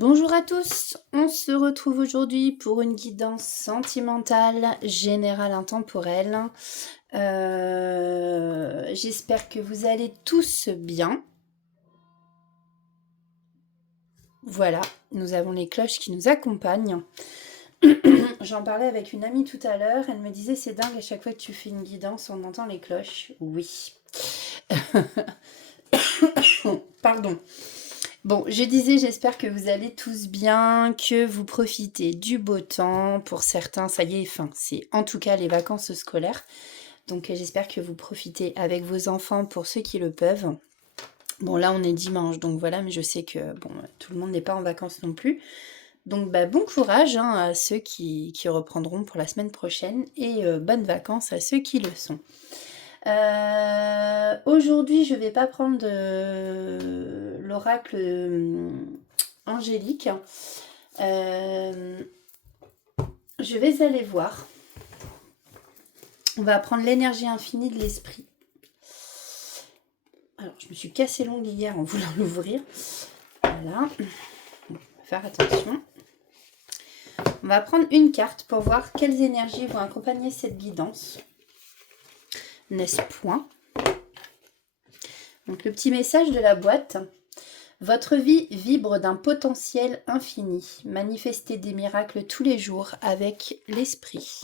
Bonjour à tous, on se retrouve aujourd'hui pour une guidance sentimentale, générale, intemporelle. J'espère que vous allez tous bien. Voilà, nous avons les cloches qui nous accompagnent. J'en parlais avec une amie tout à l'heure, elle me disait c'est dingue, à chaque fois que tu fais une guidance, on entend les cloches. Oui. Pardon. Bon, je disais, j'espère que vous allez tous bien, que vous profitez du beau temps. Pour certains, ça y est, c'est en tout cas les vacances scolaires. Donc j'espère que vous profitez avec vos enfants pour ceux qui le peuvent. Bon, là on est dimanche, donc voilà, mais je sais que bon, tout le monde n'est pas en vacances non plus. Donc bon courage à ceux qui reprendront pour la semaine prochaine et bonnes vacances à ceux qui le sont. Aujourd'hui, je vais pas prendre l'oracle angélique. Je vais aller voir. On va prendre l'énergie infinie de l'esprit. Alors, je me suis cassé l'ongle hier en voulant l'ouvrir. Voilà. On va faire attention. On va prendre une carte pour voir quelles énergies vont accompagner cette guidance. N'est-ce point? Donc, le petit message de la boîte. Votre vie vibre d'un potentiel infini. Manifestez des miracles tous les jours avec l'esprit.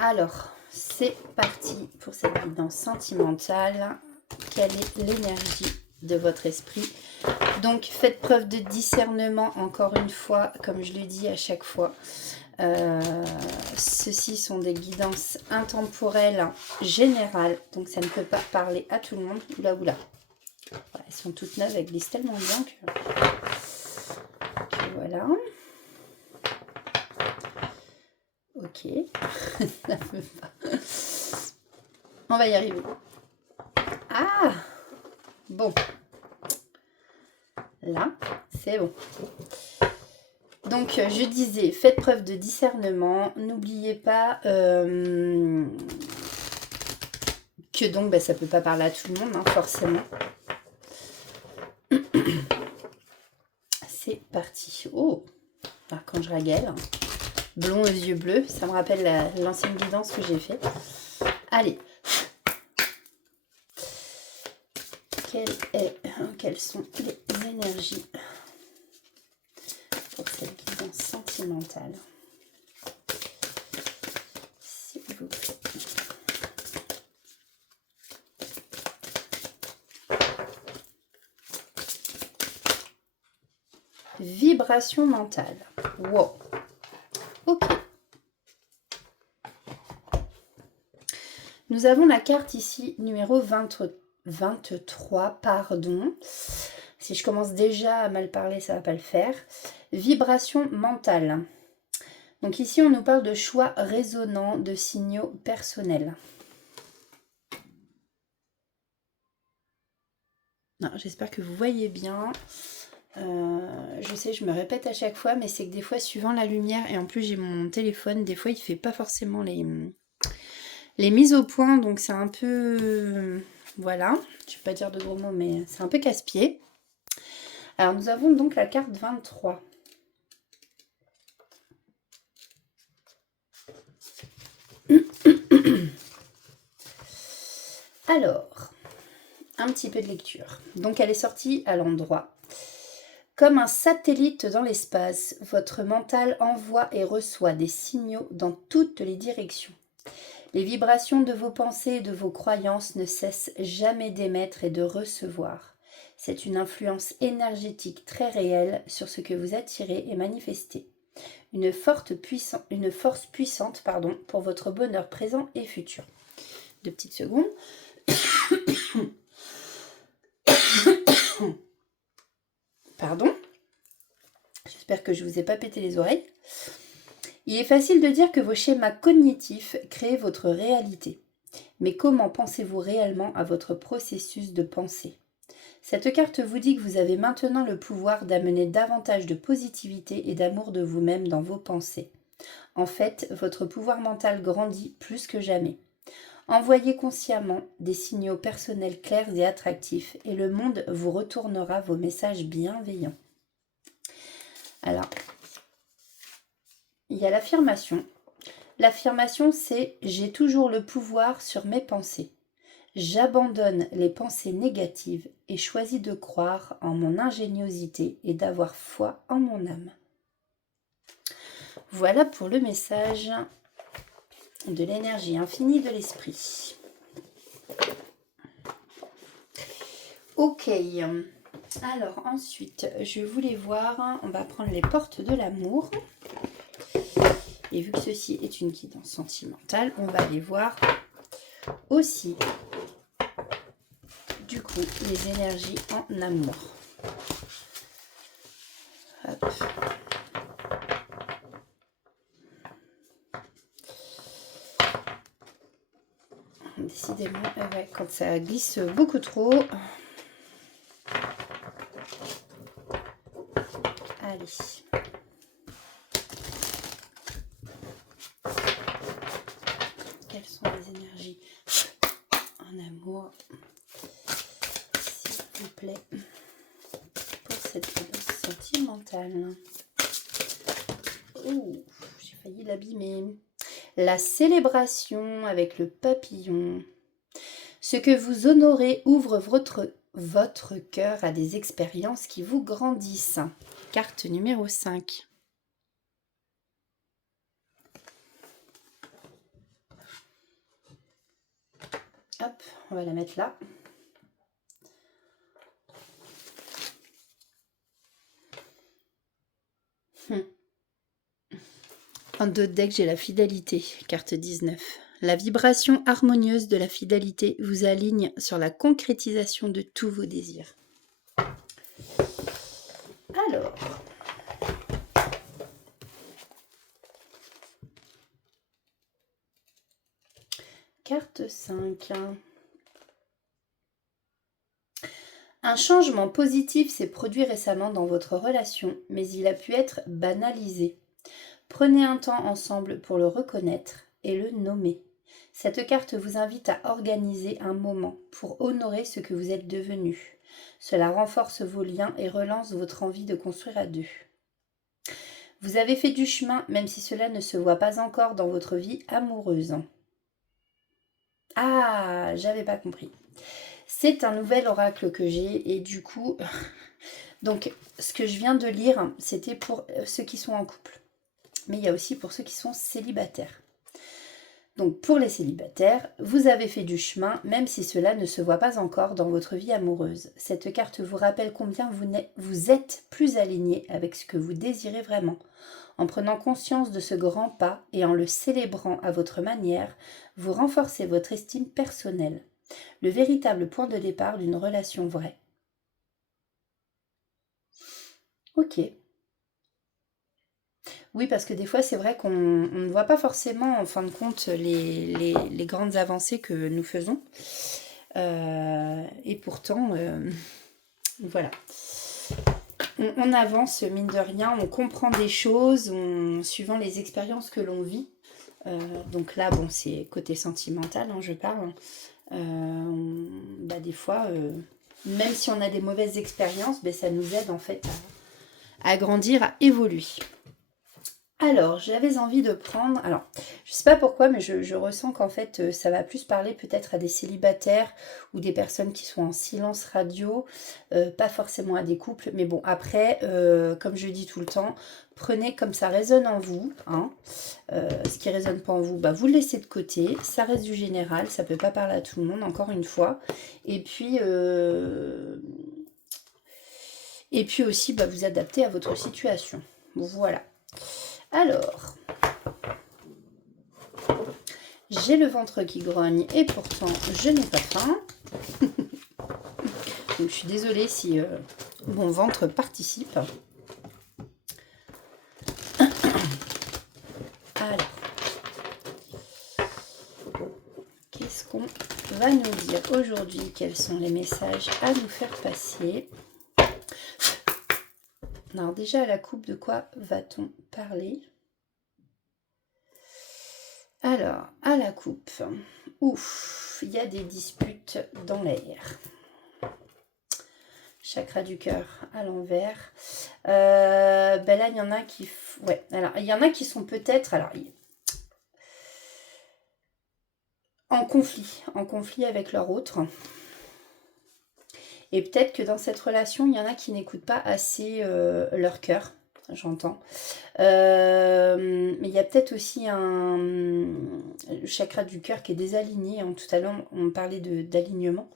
Alors, c'est parti pour cette guidance sentimentale. Quelle est l'énergie de votre esprit? Donc, faites preuve de discernement, encore une fois, comme je le dis à chaque fois. Ceci sont des guidances intemporelles générales, donc ça ne peut pas parler à tout le monde. Oula, oula. Elles sont toutes neuves, elles glissent tellement bien que voilà. Ok. Ça peut pas. On va y arriver. Ah! Bon. Là, c'est bon. Donc, je disais, faites preuve de discernement. N'oubliez pas que donc, ça peut pas parler à tout le monde, forcément. C'est parti. Oh! Alors, quand je régale, blond aux yeux bleus, ça me rappelle l'ancienne guidance que j'ai fait. Allez. Quelles sont les énergies pour cette guidance sentimentale, s'il vous plaît? Vibration mentale. Wow. Ok. Nous avons la carte ici, numéro 23, pardon. Si je commence déjà à mal parler, ça ne va pas le faire. Vibration mentale. Donc ici, on nous parle de choix résonnants, de signaux personnels. J'espère que vous voyez bien. Je sais, je me répète à chaque fois, mais c'est que des fois, suivant la lumière, et en plus j'ai mon téléphone, des fois il ne fait pas forcément les mises au point, donc c'est un peu... voilà, je ne vais pas dire de gros mots, mais c'est un peu casse-pied. Alors nous avons donc la carte 23. Alors, un petit peu de lecture. Donc elle est sortie à l'endroit. Comme un satellite dans l'espace, votre mental envoie et reçoit des signaux dans toutes les directions. Les vibrations de vos pensées et de vos croyances ne cessent jamais d'émettre et de recevoir. C'est une influence énergétique très réelle sur ce que vous attirez et manifestez. Une force puissante pour votre bonheur présent et futur. 2 petites secondes. Pardon. J'espère que je ne vous ai pas pété les oreilles. Il est facile de dire que vos schémas cognitifs créent votre réalité. Mais comment pensez-vous réellement à votre processus de pensée? Cette carte vous dit que vous avez maintenant le pouvoir d'amener davantage de positivité et d'amour de vous-même dans vos pensées. En fait, votre pouvoir mental grandit plus que jamais. Envoyez consciemment des signaux personnels clairs et attractifs et le monde vous retournera vos messages bienveillants. Alors, il y a l'affirmation. L'affirmation, c'est « J'ai toujours le pouvoir sur mes pensées. J'abandonne les pensées négatives et choisis de croire en mon ingéniosité et d'avoir foi en mon âme. » Voilà pour le message de l'énergie infinie de l'esprit. Ok, alors ensuite, je voulais voir, on va prendre les portes de l'amour. Et vu que ceci est une guidance sentimentale, on va aller voir aussi, du coup, les énergies en amour. Hop. Décidément, ouais, quand ça glisse beaucoup trop. Allez. Quelles sont les énergies en amour, s'il vous plaît, pour cette guidance sentimentale. Oh, j'ai failli l'abîmer. La célébration avec le papillon. Ce que vous honorez ouvre votre cœur à des expériences qui vous grandissent. Carte numéro 5. Hop, on va la mettre là. En dos de deck, j'ai la fidélité, carte 19. La vibration harmonieuse de la fidélité vous aligne sur la concrétisation de tous vos désirs. Alors, carte 5. Un changement positif s'est produit récemment dans votre relation, mais il a pu être banalisé. Prenez un temps ensemble pour le reconnaître et le nommer. Cette carte vous invite à organiser un moment pour honorer ce que vous êtes devenu. Cela renforce vos liens et relance votre envie de construire à deux. Vous avez fait du chemin, même si cela ne se voit pas encore dans votre vie amoureuse. Ah, j'avais pas compris. C'est un nouvel oracle que j'ai et du coup, donc ce que je viens de lire, c'était pour ceux qui sont en couple. Mais il y a aussi pour ceux qui sont célibataires. Donc pour les célibataires, vous avez fait du chemin, même si cela ne se voit pas encore dans votre vie amoureuse. Cette carte vous rappelle combien vous êtes plus aligné avec ce que vous désirez vraiment. En prenant conscience de ce grand pas et en le célébrant à votre manière, vous renforcez votre estime personnelle. Le véritable point de départ d'une relation vraie. Ok. Oui, parce que des fois, c'est vrai qu'on ne voit pas forcément, en fin de compte, les grandes avancées que nous faisons. Et pourtant, voilà. On avance, mine de rien, on comprend des choses suivant les expériences que l'on vit. Donc là, bon, c'est côté sentimental, hein, je parle. Des fois, même si on a des mauvaises expériences, ça nous aide en fait à grandir, à évoluer. Alors, j'avais envie de prendre... Alors, je ne sais pas pourquoi, mais je ressens qu'en fait, ça va plus parler peut-être à des célibataires ou des personnes qui sont en silence radio, pas forcément à des couples. Mais bon, après, comme je dis tout le temps, prenez comme ça résonne en vous. Hein. Ce qui ne résonne pas en vous, vous le laissez de côté. Ça reste du général, ça ne peut pas parler à tout le monde, encore une fois. Et puis aussi, vous adaptez à votre situation. Voilà. Alors, j'ai le ventre qui grogne et pourtant je n'ai pas faim. Donc je suis désolée si mon ventre participe. Alors, qu'est-ce qu'on va nous dire aujourd'hui? Quels sont les messages à nous faire passer? Alors déjà à la coupe, de quoi va-t-on parler? Alors, à la coupe, Ouf, il y a des disputes dans l'air. Chakra du cœur à l'envers. Ben là, il y en a qui... Ouais, alors, il y en a qui sont peut-être... Alors, en conflit avec leur autre. Et peut-être que dans cette relation, il y en a qui n'écoutent pas assez leur cœur, j'entends. Mais il y a peut-être aussi un chakra du cœur qui est désaligné. Hein. Tout à l'heure, on parlait d'alignement.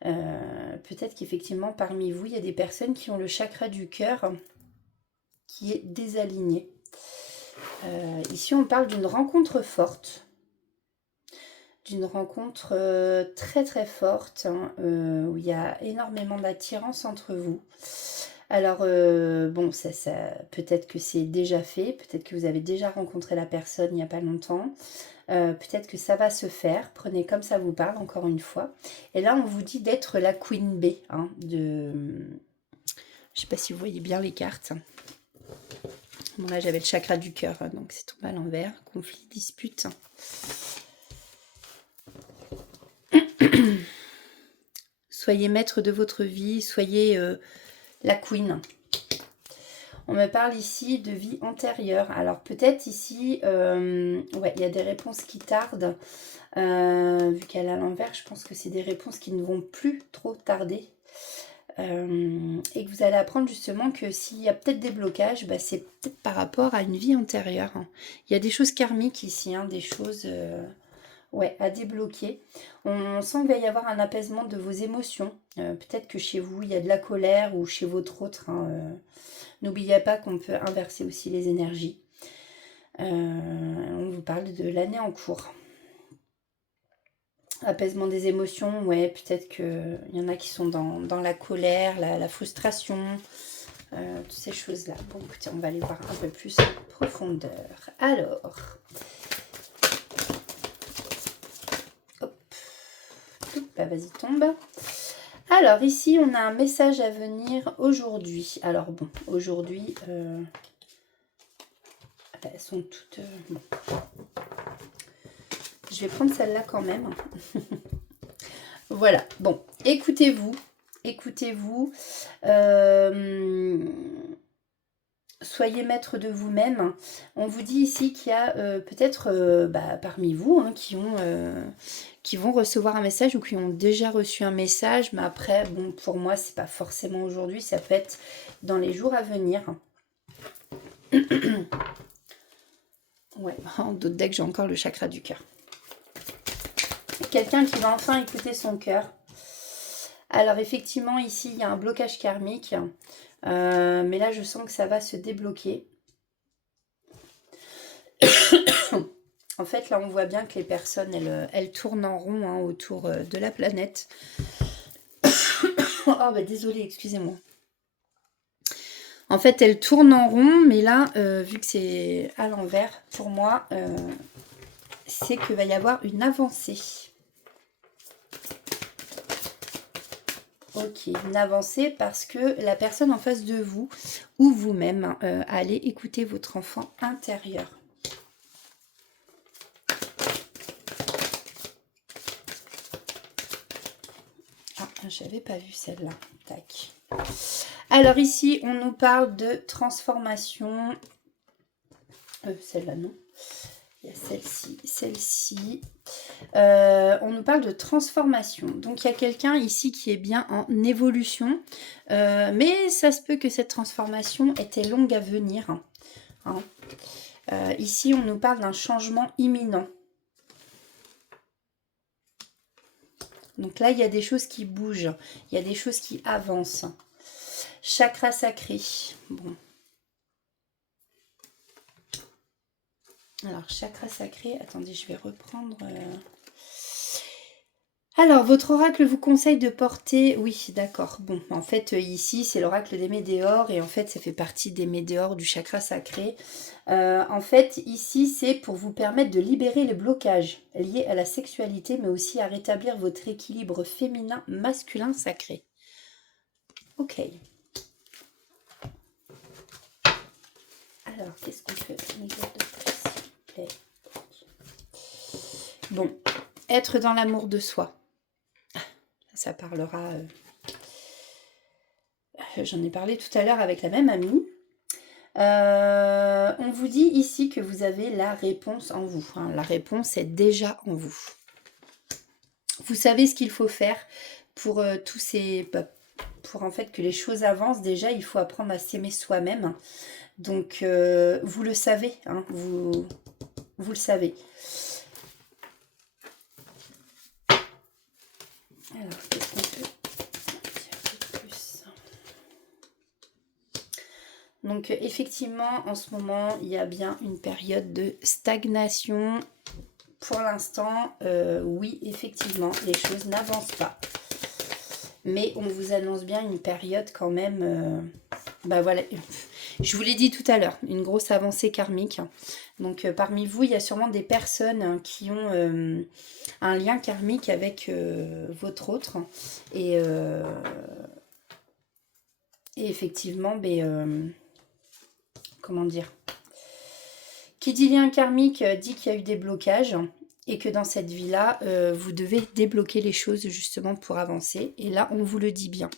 Peut-être qu'effectivement, parmi vous, il y a des personnes qui ont le chakra du cœur qui est désaligné. Ici, on parle d'une rencontre forte. D'une rencontre très très forte, hein, où il y a énormément d'attirance entre vous. Alors, bon, ça peut-être que c'est déjà fait, peut-être que vous avez déjà rencontré la personne il n'y a pas longtemps, peut-être que ça va se faire, prenez comme ça vous parle, encore une fois. Et là, on vous dit d'être la Queen B, hein, je ne sais pas si vous voyez bien les cartes. Bon, là, j'avais le chakra du cœur, donc c'est tombé à l'envers, conflit, dispute. Soyez maître de votre vie, soyez la queen. On me parle ici de vie antérieure. Alors peut-être ici, ouais, il y a des réponses qui tardent. Vu qu'elle est à l'envers, je pense que c'est des réponses qui ne vont plus trop tarder. Et que vous allez apprendre justement que s'il y a peut-être des blocages, bah, c'est peut-être par rapport à une vie antérieure. Hein. Il y a des choses karmiques ici, hein, des choses... Ouais, à débloquer. On sent qu'il va y avoir un apaisement de vos émotions. Peut-être que chez vous, il y a de la colère ou chez votre autre. Hein, n'oubliez pas qu'on peut inverser aussi les énergies. On vous parle de l'année en cours. Apaisement des émotions, ouais, peut-être qu'il y en a qui sont dans la colère, la frustration, toutes ces choses-là. Bon, écoutez, on va aller voir un peu plus en profondeur. Alors... Bah, vas-y, tombe. Alors, ici, on a un message à venir aujourd'hui. Alors, bon, aujourd'hui, elles sont toutes... Bon. Je vais prendre celle-là quand même. Voilà, bon, écoutez-vous. Écoutez-vous. Soyez maître de vous-même. On vous dit ici qu'il y a peut-être parmi vous hein, qui vont recevoir un message ou qui ont déjà reçu un message. Mais après, bon, pour moi, c'est pas forcément aujourd'hui. Ça peut être dans les jours à venir. Ouais, en d'autres decks, j'ai encore le chakra du cœur. Quelqu'un qui va enfin écouter son cœur. Alors, effectivement, ici, il y a un blocage karmique. Mais là, je sens que ça va se débloquer. En fait, là, on voit bien que les personnes, elles tournent en rond hein, autour de la planète. Oh, bah désolée, excusez-moi. En fait, elles tournent en rond, mais là, vu que c'est à l'envers, pour moi, c'est qu'il va y avoir une avancée. Ok, une avancée parce que la personne en face de vous ou vous-même allez écouter votre enfant intérieur. Ah, j'avais pas vu celle-là. Tac. Alors ici, on nous parle de transformation. Celle-là, non. Il y a celle-ci, celle-ci. On nous parle de transformation. Donc, il y a quelqu'un ici qui est bien en évolution. Mais ça se peut que cette transformation était longue à venir. Hein. Ici, on nous parle d'un changement imminent. Donc là, il y a des choses qui bougent. Il y a des choses qui avancent. Chakra sacré. Bon. Alors, chakra sacré. Attendez, je vais reprendre... Alors, votre oracle vous conseille de porter... Oui, d'accord. Bon, en fait, ici, c'est l'oracle des météores. Et en fait, ça fait partie des météores du chakra sacré. En fait, ici, c'est pour vous permettre de libérer les blocages liés à la sexualité, mais aussi à rétablir votre équilibre féminin-masculin sacré. Ok. Alors, qu'est-ce qu'on fait? Bon. être dans l'amour de soi. Ça parlera... J'en ai parlé tout à l'heure avec la même amie. On vous dit ici que vous avez la réponse en vous. Hein. La réponse est déjà en vous. Vous savez ce qu'il faut faire pour tous ces... pour en fait que les choses avancent. Déjà, il faut apprendre à s'aimer soi-même. Donc, vous le savez. Hein, vous le savez. Alors, qu'est-ce qu'on peut... Donc effectivement, en ce moment, il y a bien une période de stagnation. Pour l'instant, oui, effectivement, les choses n'avancent pas. Mais on vous annonce bien une période quand même... voilà, je vous l'ai dit tout à l'heure, une grosse avancée karmique. Donc parmi vous, il y a sûrement des personnes qui ont un lien karmique avec votre autre. Et effectivement, comment dire, qui dit lien karmique dit qu'il y a eu des blocages et que dans cette vie-là, vous devez débloquer les choses justement pour avancer. Et là, on vous le dit bien.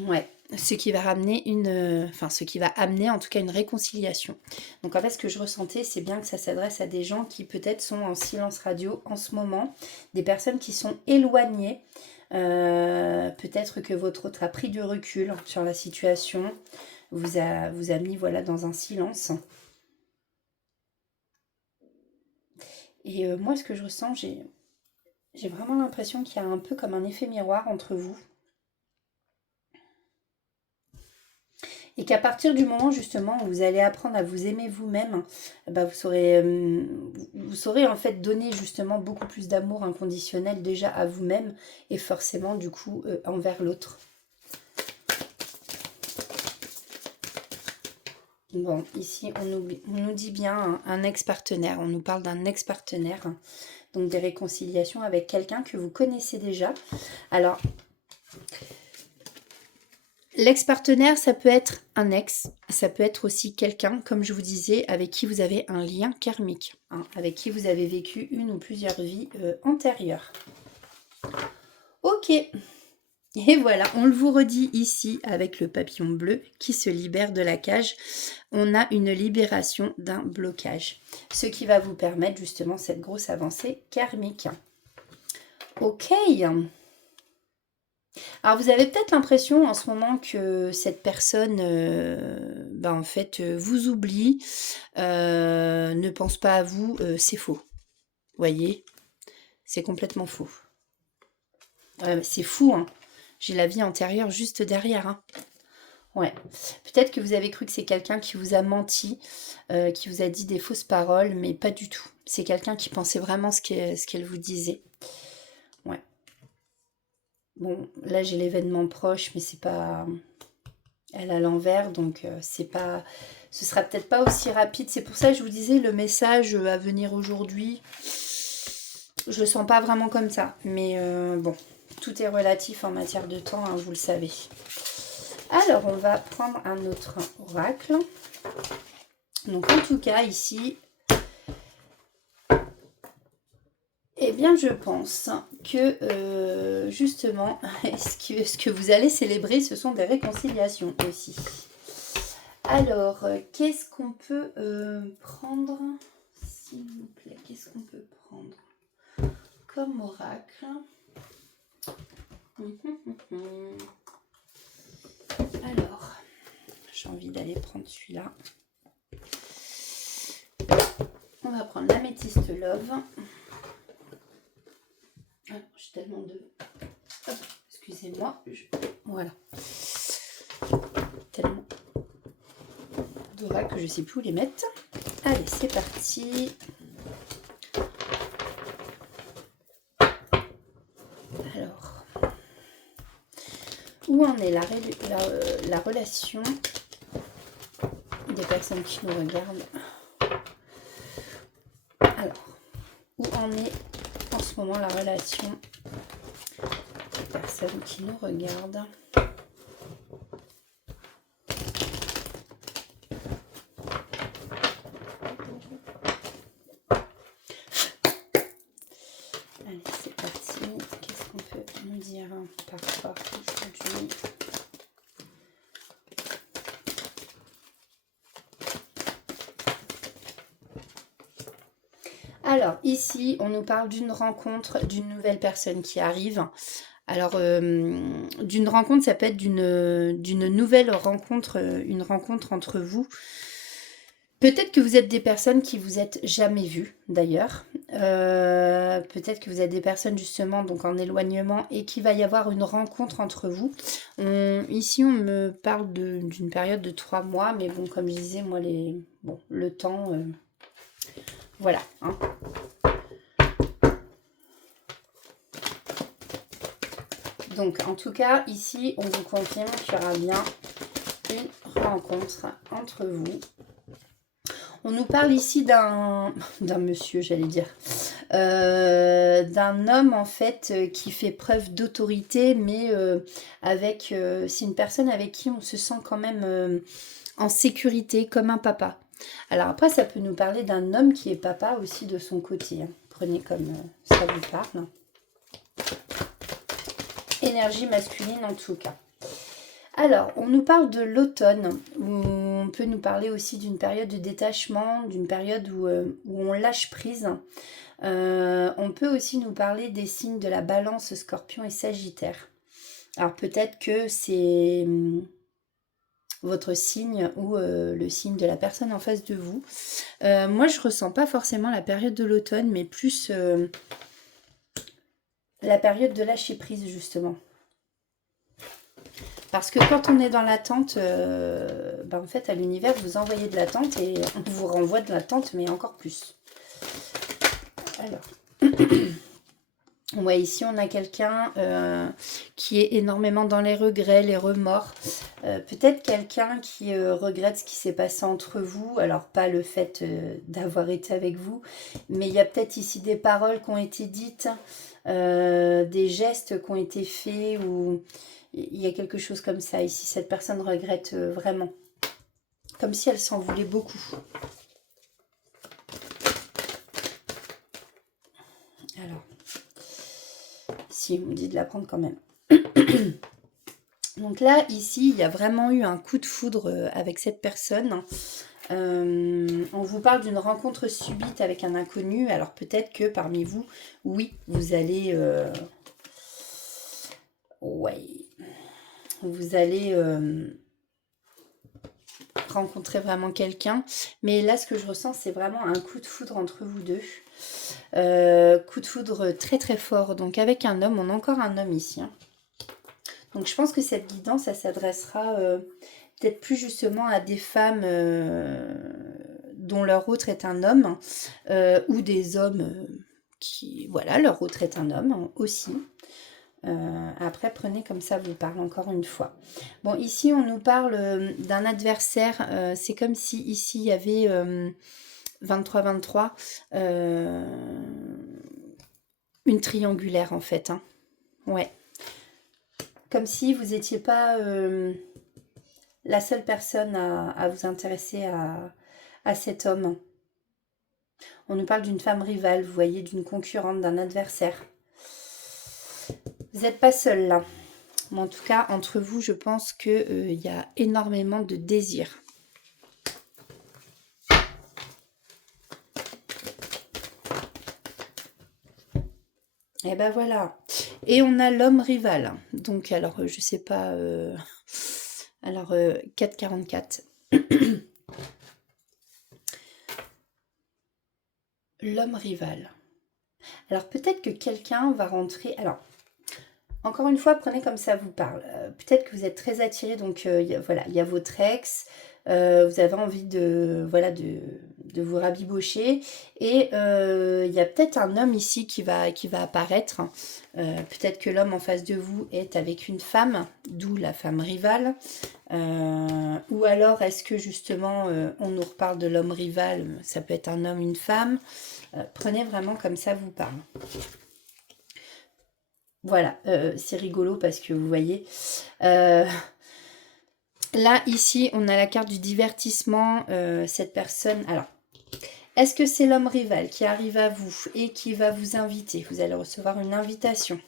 Ouais, ce qui va ramener ce qui va amener en tout cas une réconciliation. Donc en fait, ce que je ressentais, c'est bien que ça s'adresse à des gens qui peut-être sont en silence radio en ce moment, des personnes qui sont éloignées. Peut-être que votre autre a pris du recul sur la situation, vous a mis voilà, dans un silence. Et moi, ce que je ressens, j'ai vraiment l'impression qu'il y a un peu comme un effet miroir entre vous. Et qu'à partir du moment justement où vous allez apprendre à vous aimer vous-même, vous saurez en fait donner justement beaucoup plus d'amour inconditionnel déjà à vous-même et forcément du coup envers l'autre. Bon, ici on nous dit bien un ex-partenaire, on nous parle d'un ex-partenaire, donc des réconciliations avec quelqu'un que vous connaissez déjà. Alors... l'ex-partenaire, ça peut être un ex, ça peut être aussi quelqu'un, comme je vous disais, avec qui vous avez un lien karmique, hein, avec qui vous avez vécu une ou plusieurs vies antérieures. Ok, et voilà, on le vous redit ici avec le papillon bleu qui se libère de la cage. On a une libération d'un blocage, ce qui va vous permettre justement cette grosse avancée karmique. Ok. Alors vous avez peut-être l'impression en ce moment que cette personne en fait vous oublie, ne pense pas à vous, c'est faux. Vous voyez, c'est complètement faux. C'est fou, hein. J'ai la vie antérieure juste derrière. Hein. Ouais. Peut-être que vous avez cru que c'est quelqu'un qui vous a menti, qui vous a dit des fausses paroles, mais pas du tout. C'est quelqu'un qui pensait vraiment ce qu'elle vous disait. Ouais. Bon, là j'ai l'événement proche, mais c'est pas... elle à l'envers, donc c'est pas... ce sera peut-être pas aussi rapide. C'est pour ça que je vous disais, le message à venir aujourd'hui, je le sens pas vraiment comme ça. Mais bon, tout est relatif en matière de temps, hein, vous le savez. Alors, on va prendre un autre oracle. Donc, en tout cas, ici... eh bien, je pense que, justement, ce que vous allez célébrer, ce sont des réconciliations aussi. Alors, qu'est-ce qu'on peut prendre, s'il vous plaît, qu'est-ce qu'on peut prendre comme oracle? Alors, j'ai envie d'aller prendre celui-là. On va prendre l'améthyste love. Ah, j'ai tellement de... hop, excusez-moi. Voilà. Tellement d'oracles que je ne sais plus où les mettre. Allez, c'est parti. Alors, où en est la relation des personnes qui nous regardent? Alors, où en est en ce moment la relation des personnes qui nous regardent? Allez, c'est parti. Qu'est-ce qu'on peut nous dire par rapport aujourd'hui? Alors, ici, on nous parle d'une rencontre, d'une nouvelle personne qui arrive. Alors, d'une rencontre, ça peut être d'une nouvelle rencontre, une rencontre entre vous. Peut-être que vous êtes des personnes qui vous êtes jamais vues, d'ailleurs. Peut-être que vous êtes des personnes, justement, donc en éloignement et qu'il va y avoir une rencontre entre vous. Ici, on me parle d'une période de 3 mois, mais bon, comme je disais, moi, le temps... voilà, hein. Donc, en tout cas, ici, on vous confirme qu'il y aura bien une rencontre entre vous. On nous parle ici d'un monsieur, j'allais dire, d'un homme, en fait, qui fait preuve d'autorité, mais c'est une personne avec qui on se sent quand même en sécurité, comme un papa. Alors après, ça peut nous parler d'un homme qui est papa aussi de son côté, hein. Prenez comme ça vous parle. Énergie masculine en tout cas. Alors, on nous parle de l'automne, où on peut nous parler aussi d'une période de détachement, d'une période où on lâche prise. On peut aussi nous parler des signes de la Balance, Scorpion et Sagittaire. Alors peut-être que c'est votre signe ou le signe de la personne en face de vous. Moi, je ressens pas forcément la période de l'automne, mais plus la période de lâcher prise, justement. Parce que quand on est dans l'attente, en fait, à l'univers, vous envoyez de l'attente et on vous renvoie de l'attente, mais encore plus. Alors, ouais, ici, on a quelqu'un qui est énormément dans les regrets, les remords. Peut-être quelqu'un qui regrette ce qui s'est passé entre vous. Alors, pas le fait d'avoir été avec vous, mais il y a peut-être ici des paroles qui ont été dites, des gestes qui ont été faits ou... Il y a quelque chose comme ça ici. Cette personne regrette vraiment. Comme si elle s'en voulait beaucoup. Alors. Si, on me dit de la prendre quand même. Donc là, ici, il y a vraiment eu un coup de foudre avec cette personne. On vous parle d'une rencontre subite avec un inconnu. Alors peut-être que parmi vous, oui, vous allez... ouais... Vous allez rencontrer vraiment quelqu'un. Mais là, ce que je ressens, c'est vraiment un coup de foudre entre vous deux. Coup de foudre très très fort. Donc avec un homme, on a encore un homme ici. Hein. Donc je pense que cette guidance, ça s'adressera peut-être plus justement à des femmes dont leur autre est un homme. Ou des hommes qui, voilà, leur autre est un homme aussi. Après, prenez comme ça vous parle encore une fois. Bon, ici, on nous parle d'un adversaire. C'est comme si ici, il y avait 23-23. Une triangulaire, en fait. Hein. Ouais. Comme si vous n'étiez pas la seule personne à vous intéresser à cet homme. On nous parle d'une femme rivale, vous voyez, d'une concurrente, d'un adversaire. Vous n'êtes pas seul là. Mais en tout cas, entre vous, je pense qu'il y a énormément de désir. Et ben voilà. Et on a l'homme rival. Donc, alors, je sais pas... alors, 4,44. L'homme rival. Alors, peut-être que quelqu'un va rentrer... Alors, encore une fois, prenez comme ça vous parle. Peut-être que vous êtes très attiré, donc voilà, il y a votre ex, vous avez envie de vous rabibocher, et il y a peut-être un homme ici qui va apparaître. Peut-être que l'homme en face de vous est avec une femme, d'où la femme rivale. Ou alors, est-ce que justement, on nous reparle de l'homme rival, ça peut être un homme, une femme. Prenez vraiment comme ça vous parle. Voilà, c'est rigolo parce que vous voyez, là, ici, on a la carte du divertissement. Cette personne, alors, Est-ce que c'est l'homme rival qui arrive à vous et qui va vous inviter? Vous allez recevoir une invitation.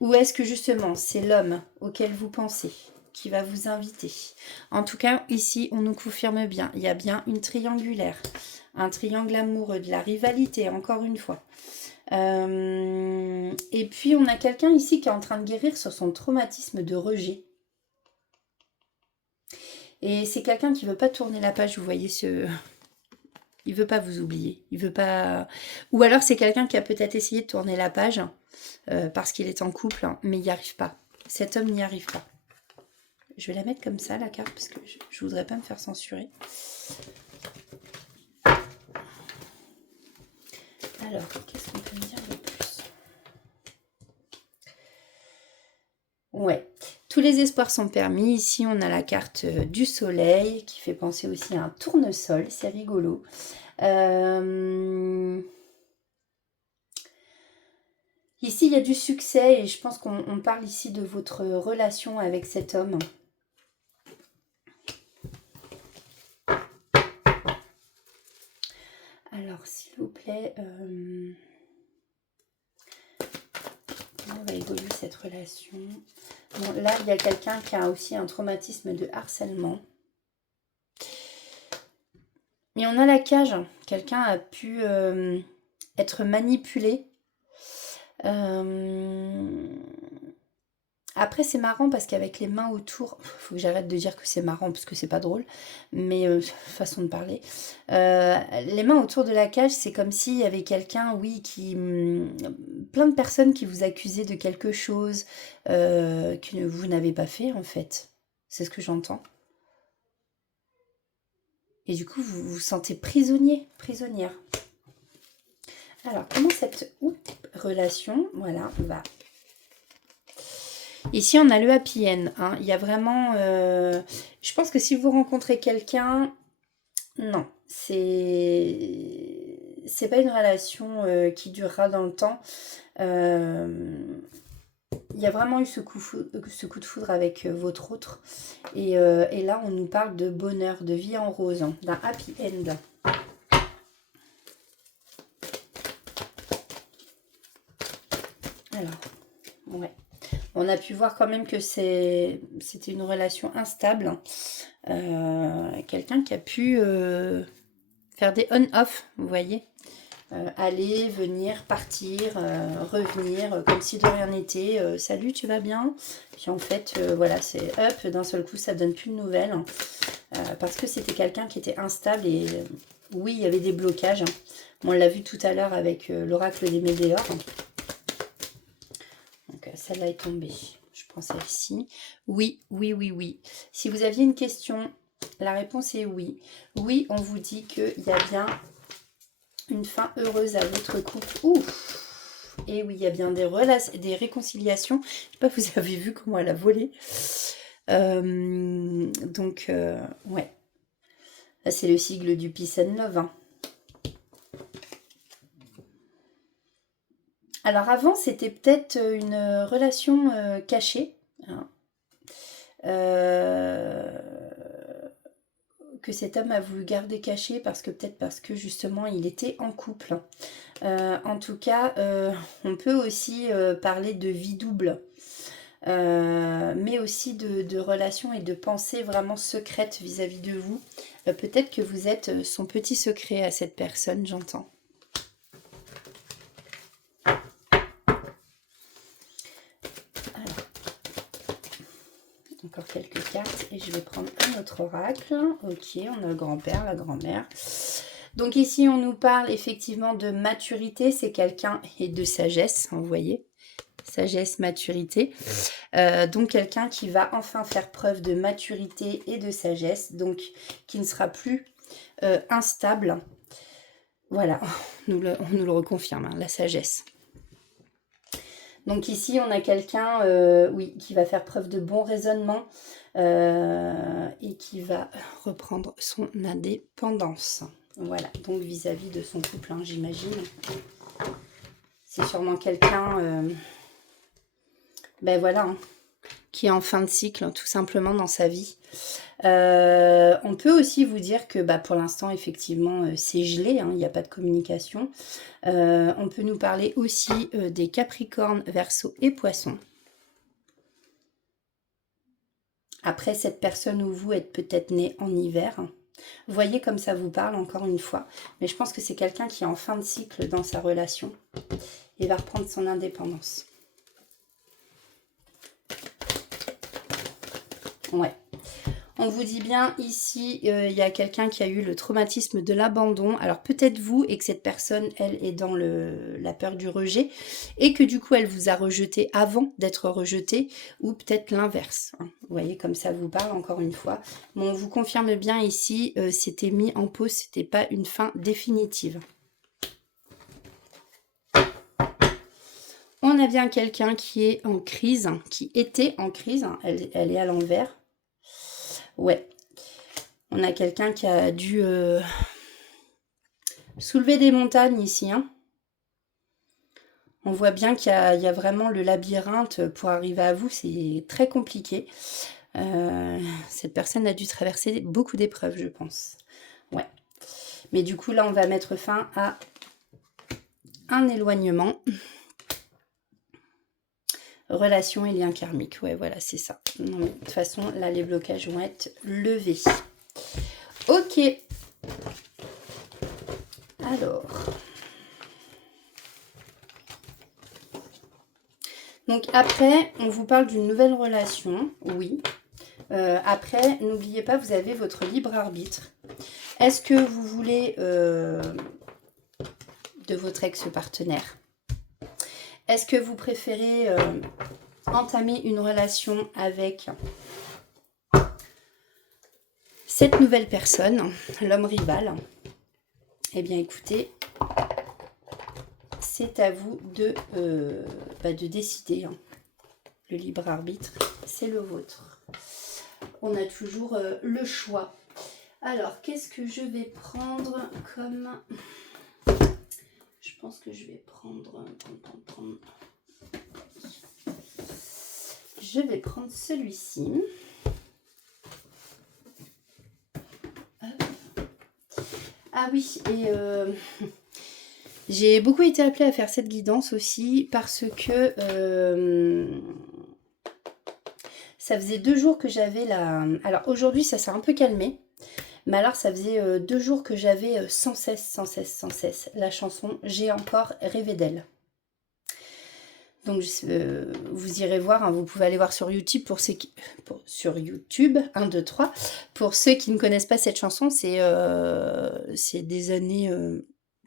Ou est-ce que justement c'est l'homme auquel vous pensez qui va vous inviter? En tout cas, ici, on nous confirme bien. Il y a bien une triangulaire. Un triangle amoureux, de la rivalité, encore une fois. Et puis, on a quelqu'un ici qui est en train de guérir sur son traumatisme de rejet. Et c'est quelqu'un qui ne veut pas tourner la page, vous voyez ce... Il veut pas vous oublier. Il veut pas... Ou alors c'est quelqu'un qui a peut-être essayé de tourner la page parce qu'il est en couple, hein, mais il n'y arrive pas. Cet homme n'y arrive pas. Je vais la mettre comme ça, la carte, parce que je voudrais pas me faire censurer. Alors, qu'est-ce qu'on peut me dire de plus? Ouais, tous les espoirs sont permis. Ici, on a la carte du soleil qui fait penser aussi à un tournesol. C'est rigolo. Ici, il y a du succès et je pense qu'on parle ici de votre relation avec cet homme. Alors, s'il vous plaît, comment va évoluer cette relation? Bon, là, il y a quelqu'un qui a aussi un traumatisme de harcèlement. Et on a la cage. Quelqu'un a pu être manipulé. Après, c'est marrant parce qu'avec les mains autour, faut que j'arrête de dire que c'est marrant parce que c'est pas drôle, mais façon de parler. Les mains autour de la cage, c'est comme s'il y avait quelqu'un, oui, qui. Plein de personnes qui vous accusaient de quelque chose que vous n'avez pas fait en fait. C'est ce que j'entends. Et du coup, vous vous sentez prisonnier, prisonnière. Alors, comment cette relation, voilà, on va... Ici, on a le happy end. Hein. Il y a vraiment... je pense que si vous rencontrez quelqu'un... Non, c'est pas une relation qui durera dans le temps. Il y a vraiment eu ce coup de foudre avec votre autre. Et là, on nous parle de bonheur, de vie en rose, hein, d'un happy end. Alors, ouais. On a pu voir quand même que c'était une relation instable. Quelqu'un qui a pu faire des on-off, vous voyez. Aller, venir, partir, revenir, comme si de rien n'était. Salut, tu vas bien? Puis en fait, voilà, c'est up, d'un seul coup, ça donne plus de nouvelles. Parce que c'était quelqu'un qui était instable et oui, il y avait des blocages. On l'a vu tout à l'heure avec l'oracle des Médéors. Donc celle-là est tombée. Je prends celle-ci. Oui, oui, oui, oui. Si vous aviez une question, la réponse est oui. Oui, on vous dit qu'il y a bien une fin heureuse à votre couple. Ouf. Et oui, il y a bien des réconciliations. Je sais pas, vous avez vu comment elle a volé. Donc, ouais. Là, c'est le sigle du Peace and Love. Hein. Alors avant, c'était peut-être une relation cachée. Hein. Que cet homme a voulu garder caché parce que justement il était en couple. En tout cas, on peut aussi parler de vie double. Mais aussi de relations et de pensées vraiment secrètes vis-à-vis de vous. Peut-être que vous êtes son petit secret à cette personne, j'entends. Encore quelques cartes et je vais prendre un autre oracle. Ok, on a le grand-père, la grand-mère. Donc ici, on nous parle effectivement de maturité. C'est quelqu'un et de sagesse, vous voyez. Sagesse, maturité. Donc quelqu'un qui va enfin faire preuve de maturité et de sagesse. Donc qui ne sera plus instable. Voilà, on nous le reconfirme, hein, la sagesse. Donc ici, on a quelqu'un, oui, qui va faire preuve de bon raisonnement et qui va reprendre son indépendance. Voilà, donc vis-à-vis de son couple, hein, j'imagine. C'est sûrement quelqu'un, ben voilà, hein, qui est en fin de cycle, tout simplement, dans sa vie. On peut aussi vous dire que pour l'instant, effectivement, c'est gelé, hein, il n'y a pas de communication. On peut nous parler aussi des Capricornes, Verseaux et Poissons. Après, cette personne ou vous êtes peut-être né en hiver. Vous voyez comme ça vous parle, encore une fois. Mais je pense que c'est quelqu'un qui est en fin de cycle dans sa relation et va reprendre son indépendance. Ouais. On vous dit bien ici, il y a quelqu'un qui a eu le traumatisme de l'abandon. Alors peut-être vous et que cette personne, elle, est dans la peur du rejet et que du coup, elle vous a rejeté avant d'être rejetée ou peut-être l'inverse. Hein. Vous voyez, comme ça vous parle encore une fois. Bon, on vous confirme bien ici, c'était mis en pause, c'était pas une fin définitive. On a bien quelqu'un qui est en crise, qui était en crise, hein, elle est à l'envers. Ouais, on a quelqu'un qui a dû soulever des montagnes ici. Hein. On voit bien qu'il y a vraiment le labyrinthe pour arriver à vous. C'est très compliqué. Cette personne a dû traverser beaucoup d'épreuves, je pense. Ouais. Mais du coup, là, on va mettre fin à un éloignement. Relation et lien karmique. Ouais, voilà, c'est ça. Non, mais de toute façon, là, les blocages vont être levés. Ok. Alors. Donc après, on vous parle d'une nouvelle relation. Oui. Après, n'oubliez pas, vous avez votre libre arbitre. Est-ce que vous voulez de votre ex-partenaire? Est-ce que vous préférez entamer une relation avec cette nouvelle personne, l'homme rival? Eh bien, écoutez, c'est à vous de décider. Hein. Le libre arbitre, c'est le vôtre. On a toujours le choix. Alors, qu'est-ce que je vais prendre comme... Je pense que je vais prendre... Je vais prendre celui-ci. Ah oui, et j'ai beaucoup été appelée à faire cette guidance aussi parce que ça faisait 2 jours que j'avais la... Alors aujourd'hui, ça s'est un peu calmé. Mais alors, ça faisait 2 jours que j'avais sans cesse la chanson « J'ai encore rêvé d'elle ». Donc, vous irez voir, hein, vous pouvez aller voir sur YouTube sur YouTube, 1, 2, 3. Pour ceux qui ne connaissent pas cette chanson, c'est des années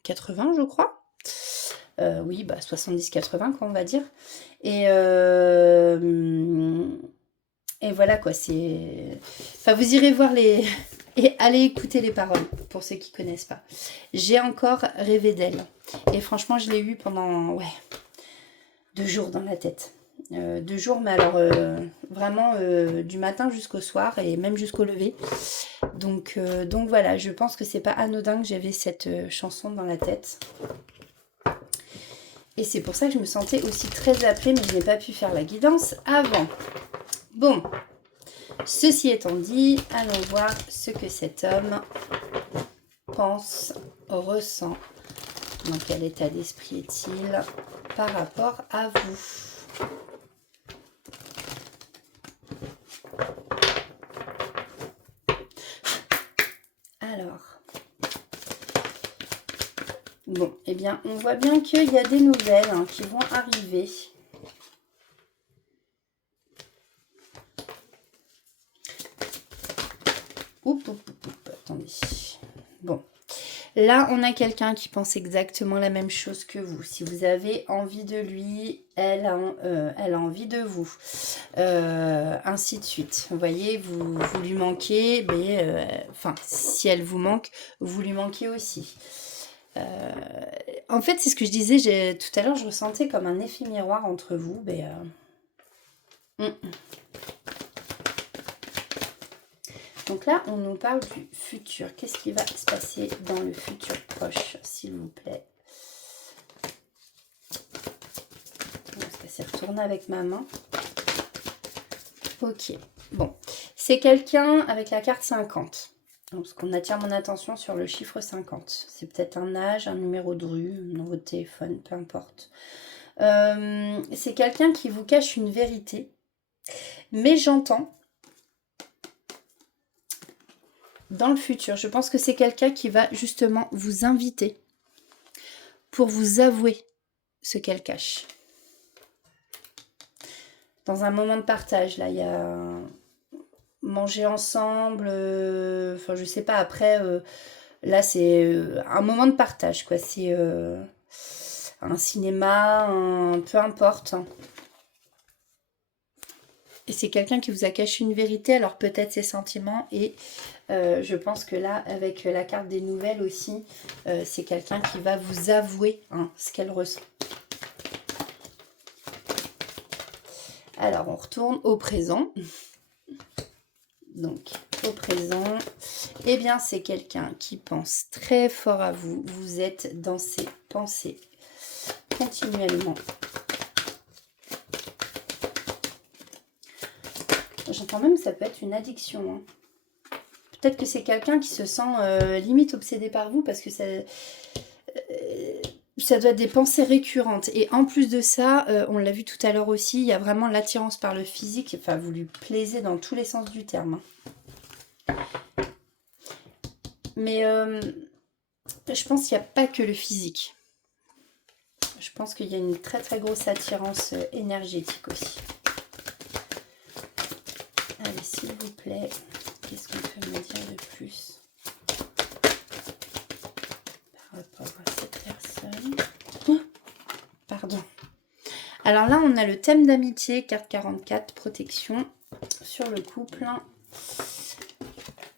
80, je crois. Oui, 70-80, quoi, on va dire. Et voilà, quoi, c'est... Enfin, vous irez voir les... Et allez écouter les paroles, pour ceux qui ne connaissent pas. J'ai encore rêvé d'elle. Et franchement, je l'ai eu pendant 2 jours dans la tête. 2 jours, mais alors vraiment du matin jusqu'au soir et même jusqu'au lever. Donc voilà, je pense que c'est pas anodin que j'avais cette chanson dans la tête. Et c'est pour ça que je me sentais aussi très appelée, mais je n'ai pas pu faire la guidance avant. Bon. Ceci étant dit, allons voir ce que cet homme pense, ressent. Dans quel état d'esprit est-il par rapport à vous? Alors, bon, eh bien, on voit bien qu'il y a des nouvelles qui vont arriver. Attendez. Bon. Là, on a quelqu'un qui pense exactement la même chose que vous. Si vous avez envie de lui, elle a envie de vous. Ainsi de suite. Vous voyez, vous lui manquez, mais si elle vous manque, vous lui manquez aussi. En fait, c'est ce que je disais tout à l'heure, je ressentais comme un effet miroir entre vous. Donc là, on nous parle du futur. Qu'est-ce qui va se passer dans le futur proche, s'il vous plaît? Parce que c'est retourné avec ma main. Ok, bon. C'est quelqu'un avec la carte 50. Parce qu'on attire mon attention sur le chiffre 50. C'est peut-être un âge, un numéro de rue, un numéro de téléphone, peu importe. C'est quelqu'un qui vous cache une vérité. Mais j'entends dans le futur, je pense que c'est quelqu'un qui va justement vous inviter pour vous avouer ce qu'elle cache. Dans un moment de partage, là, il y a manger ensemble, enfin je sais pas, après, là c'est un moment de partage, quoi. C'est un cinéma, peu importe. Et c'est quelqu'un qui vous a caché une vérité, alors peut-être ses sentiments, et je pense que là, avec la carte des nouvelles aussi, c'est quelqu'un qui va vous avouer ce qu'elle ressent. Alors, on retourne au présent. Donc, au présent, eh bien, c'est quelqu'un qui pense très fort à vous. Vous êtes dans ses pensées continuellement. J'entends même que ça peut être une addiction. Peut-être que c'est quelqu'un qui se sent limite obsédé par vous parce que ça doit être des pensées récurrentes. Et en plus de ça, on l'a vu tout à l'heure aussi, il y a vraiment l'attirance par le physique. Enfin, vous lui plaisez dans tous les sens du terme. Mais je pense qu'il n'y a pas que le physique. Je pense qu'il y a une très très grosse attirance énergétique aussi. Allez, s'il vous plaît, qu'est-ce qu'on peut me dire de plus par rapport à cette personne? Oh, pardon. Alors là, on a le thème d'amitié, carte 44, protection sur le couple.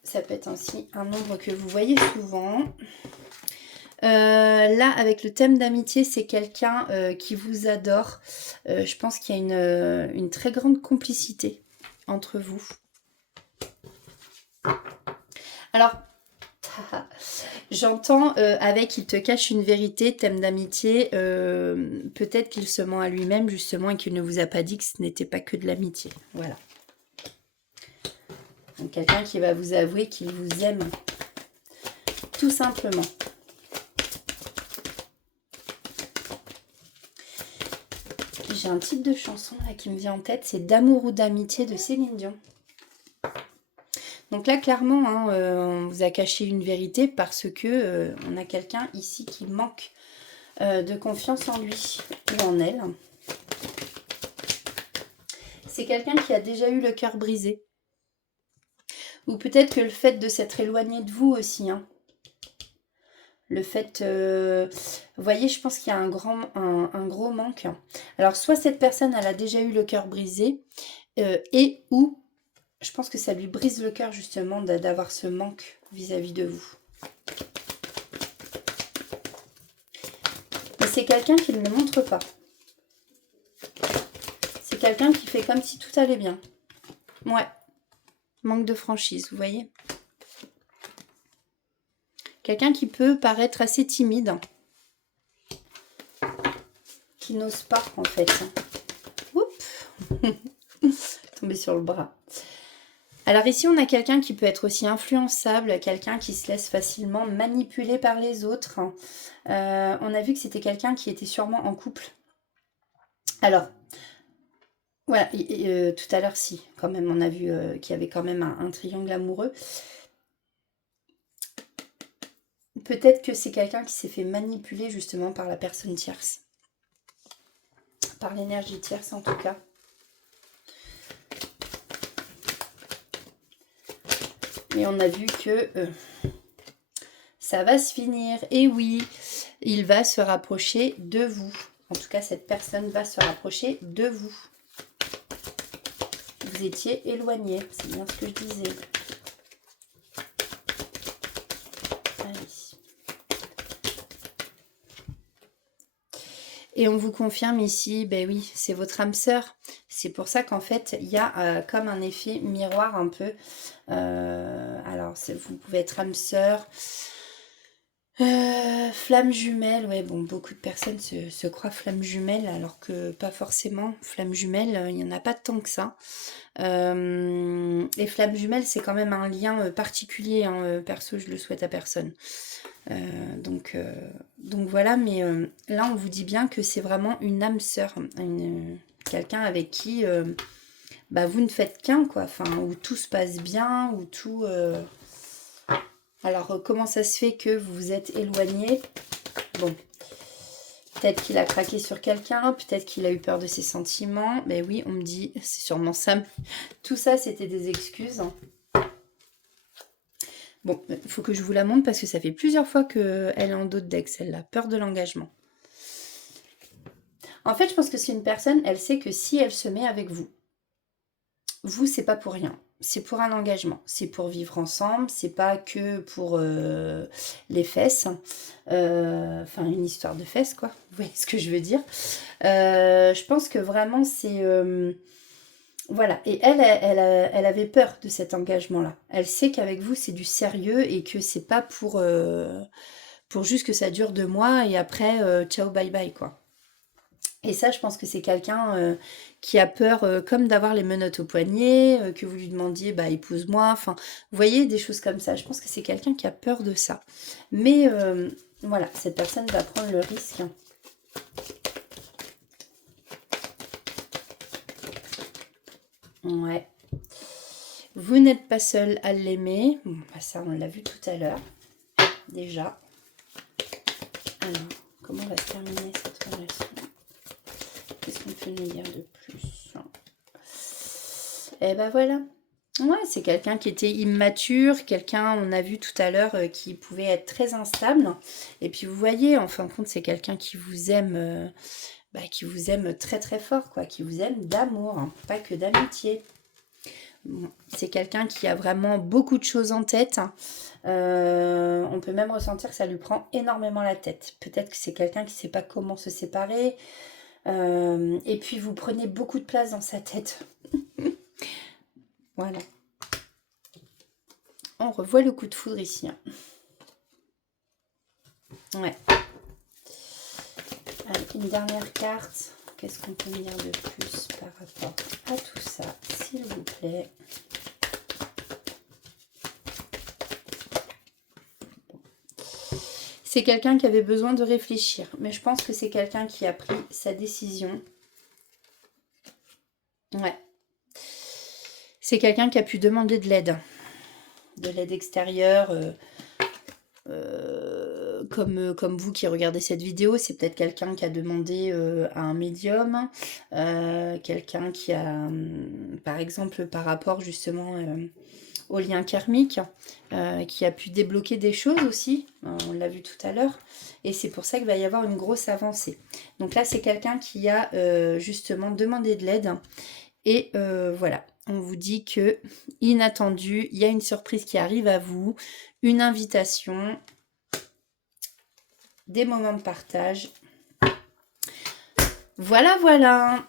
Ça peut être aussi un nombre que vous voyez souvent. Là, avec le thème d'amitié, c'est quelqu'un qui vous adore. Je pense qu'il y a une très grande complicité entre vous. Alors, j'entends avec il te cache une vérité, thème d'amitié. Peut-être qu'il se ment à lui-même justement et qu'il ne vous a pas dit que ce n'était pas que de l'amitié. Voilà. Donc quelqu'un qui va vous avouer qu'il vous aime. Tout simplement. J'ai un titre de chanson là qui me vient en tête, c'est D'amour ou d'amitié de Céline Dion. Donc là, clairement, on vous a caché une vérité parce que on a quelqu'un ici qui manque de confiance en lui ou en elle. C'est quelqu'un qui a déjà eu le cœur brisé. Ou peut-être que le fait de s'être éloigné de vous aussi. Le fait, vous voyez, je pense qu'il y a un gros manque. Alors, soit cette personne, elle a déjà eu le cœur brisé, et ou je pense que ça lui brise le cœur justement d'avoir ce manque vis-à-vis de vous. Mais c'est quelqu'un qui ne le montre pas. C'est quelqu'un qui fait comme si tout allait bien. Ouais. Manque de franchise, vous voyez. Quelqu'un qui peut paraître assez timide. Qui n'ose pas, en fait. Oups. Tombé sur le bras. Alors ici, on a quelqu'un qui peut être aussi influençable, quelqu'un qui se laisse facilement manipuler par les autres. On a vu que c'était quelqu'un qui était sûrement en couple. Alors, voilà, tout à l'heure, si, quand même, on a vu qu'il y avait quand même un triangle amoureux. Peut-être que c'est quelqu'un qui s'est fait manipuler justement par la personne tierce. Par l'énergie tierce, en tout cas. Et on a vu que ça va se finir. Et oui, il va se rapprocher de vous. En tout cas, cette personne va se rapprocher de vous. Vous étiez éloigné, c'est bien ce que je disais. Allez. Et on vous confirme ici, ben oui, c'est votre âme sœur. C'est pour ça qu'en fait, il y a comme un effet miroir un peu. Alors, vous pouvez être âme sœur. Flamme jumelle, ouais, bon, beaucoup de personnes se croient flamme jumelle, alors que pas forcément. Flamme jumelle, il n'y en a pas tant que ça. Et flamme jumelle, c'est quand même un lien particulier, hein, perso, je le souhaite à personne. Donc voilà, mais là, on vous dit bien que c'est vraiment une âme sœur, quelqu'un avec qui bah, vous ne faites qu'un, quoi. Enfin, où tout se passe bien, où tout... Alors, comment ça se fait que vous vous êtes éloigné? Bon, peut-être qu'il a craqué sur quelqu'un, peut-être qu'il a eu peur de ses sentiments. Mais oui, on me dit, c'est sûrement ça. Tout ça, c'était des excuses. Bon, il faut que je vous la montre parce que ça fait plusieurs fois qu'elle est en dos de deck, celle-là. Peur de l'engagement. En fait, je pense que c'est une personne, elle sait que si elle se met avec vous, c'est pas pour rien. C'est pour un engagement. C'est pour vivre ensemble. C'est pas que pour les fesses. Enfin, une histoire de fesses, quoi. Vous voyez ce que je veux dire? Je pense que vraiment, c'est... voilà. Et elle avait peur de cet engagement-là. Elle sait qu'avec vous, c'est du sérieux et que c'est pas pour juste que ça dure 2 mois et après, ciao, bye bye, quoi. Et ça, je pense que c'est quelqu'un qui a peur, comme d'avoir les menottes au poignet, que vous lui demandiez, bah, épouse-moi. Enfin, vous voyez, des choses comme ça. Je pense que c'est quelqu'un qui a peur de ça. Mais voilà, cette personne va prendre le risque. Ouais. Vous n'êtes pas seul à l'aimer. Bon, bah ça, on l'a vu tout à l'heure. Déjà. Alors, comment va se terminer cette relation? Qu'est-ce qu'on peut nous dire de plus? Et ben voilà. Ouais, c'est quelqu'un qui était immature, quelqu'un, on a vu tout à l'heure, qui pouvait être très instable. Et puis vous voyez, en fin de compte, c'est quelqu'un qui vous aime très très fort, quoi, qui vous aime d'amour, hein, pas que d'amitié. Bon, c'est quelqu'un qui a vraiment beaucoup de choses en tête. On peut même ressentir que ça lui prend énormément la tête. Peut-être que c'est quelqu'un qui ne sait pas comment se séparer. Et puis vous prenez beaucoup de place dans sa tête. Voilà. On revoit le coup de foudre ici. Hein. Ouais. Allez, une dernière carte. Qu'est-ce qu'on peut me dire de plus par rapport à tout ça, s'il vous plaît? C'est quelqu'un qui avait besoin de réfléchir. Mais je pense que c'est quelqu'un qui a pris sa décision. Ouais. C'est quelqu'un qui a pu demander de l'aide. De l'aide extérieure. Comme vous qui regardez cette vidéo, c'est peut-être quelqu'un qui a demandé à un médium, quelqu'un qui a, par exemple, par rapport justement au lien karmique, qui a pu débloquer des choses aussi, on l'a vu tout à l'heure, et c'est pour ça qu'il va y avoir une grosse avancée. Donc là, c'est quelqu'un qui a justement demandé de l'aide, et voilà, on vous dit que, inattendu, il y a une surprise qui arrive à vous, une invitation, des moments de partage. Voilà, voilà.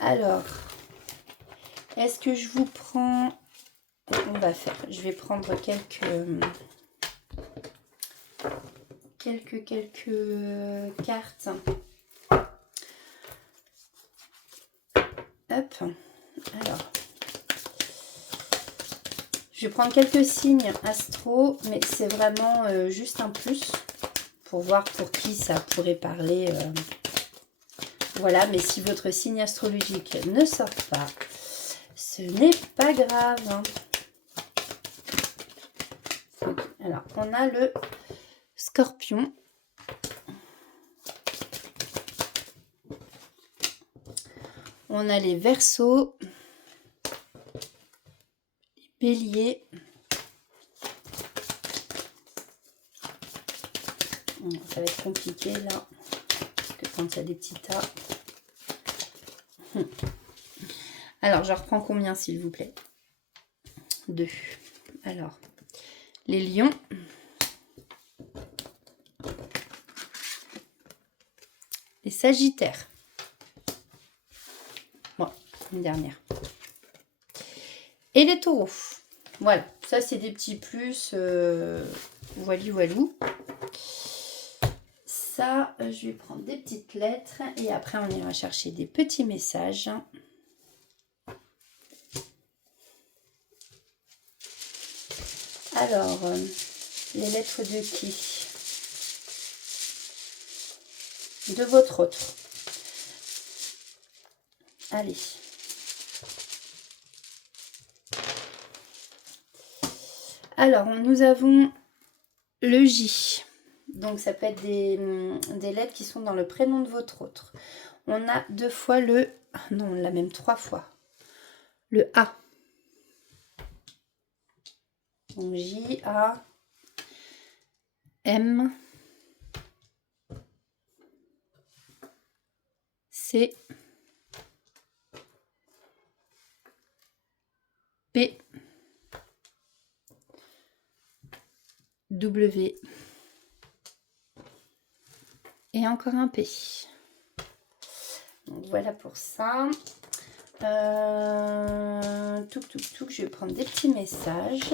Alors, est-ce que je vous prends... On va faire... Je vais prendre quelques cartes. Hop. Alors, je vais prendre quelques signes astro, mais c'est vraiment juste un plus pour voir pour qui ça pourrait parler. Voilà, mais si votre signe astrologique ne sort pas, ce n'est pas grave. Hein. Alors, on a le Scorpion. On a les Verseaux. Les Béliers. Ça va être compliqué là, parce que quand il y a des petits tas. Alors, je reprends combien, s'il vous plaît? 2. Alors, les Lions. Les Sagittaires. Bon, une dernière. Et les Taureaux. Voilà. Ça, c'est des petits plus. Voilou. Ça, je vais prendre des petites lettres et après, on ira chercher des petits messages. Alors, les lettres de qui? De votre autre. Allez. Alors, nous avons le J. Donc, ça peut être des lettres qui sont dans le prénom de votre autre. On a 2 fois le... Non, on l'a même 3 fois. Le A. Donc, J, A, M, C, P, W et encore un P. Donc voilà pour ça. Je vais prendre des petits messages.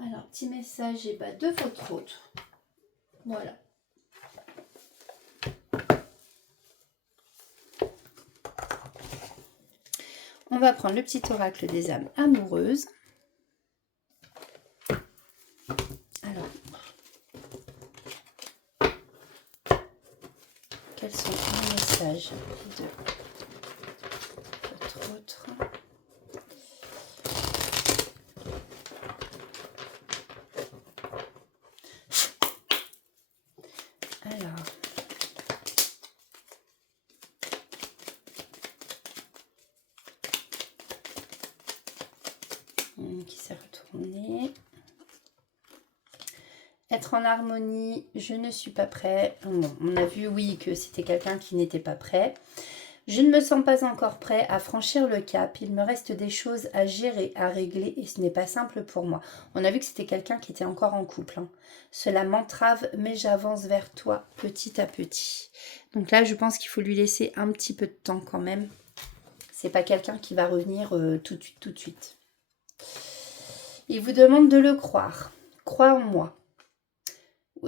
Alors, petit message de votre autre. Voilà. On va prendre le petit oracle des âmes amoureuses. Alors, quels sont les messages de votre autre? Alors, qui s'est retourné. Être en harmonie, je ne suis pas prêt. Bon, on a vu, oui, que c'était quelqu'un qui n'était pas prêt. Je ne me sens pas encore prêt à franchir le cap. Il me reste des choses à gérer, à régler et ce n'est pas simple pour moi. On a vu que c'était quelqu'un qui était encore en couple. Cela m'entrave, mais j'avance vers toi petit à petit. Donc là, je pense qu'il faut lui laisser un petit peu de temps quand même. C'est pas quelqu'un qui va revenir tout de suite. Il vous demande de le croire. Crois en moi.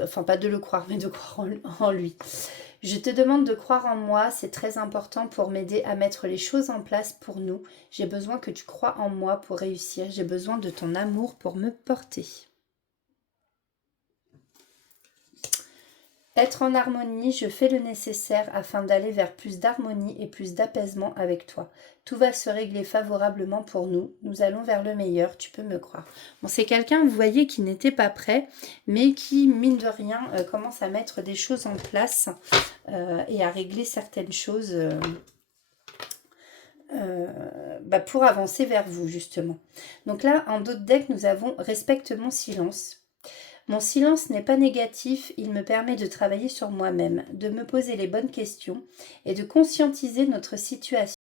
Enfin, pas de le croire, mais de croire en lui. Je te demande de croire en moi, c'est très important pour m'aider à mettre les choses en place pour nous. J'ai besoin que tu crois en moi pour réussir. J'ai besoin de ton amour pour me porter. Être en harmonie, je fais le nécessaire afin d'aller vers plus d'harmonie et plus d'apaisement avec toi. Tout va se régler favorablement pour nous. Nous allons vers le meilleur, tu peux me croire. Bon, c'est quelqu'un, vous voyez, qui n'était pas prêt, mais qui, mine de rien, commence à mettre des choses en place et à régler certaines choses pour avancer vers vous, justement. Donc là, en d'autres decks, nous avons « Respecte mon silence ». Mon silence n'est pas négatif, il me permet de travailler sur moi-même, de me poser les bonnes questions et de conscientiser notre situation.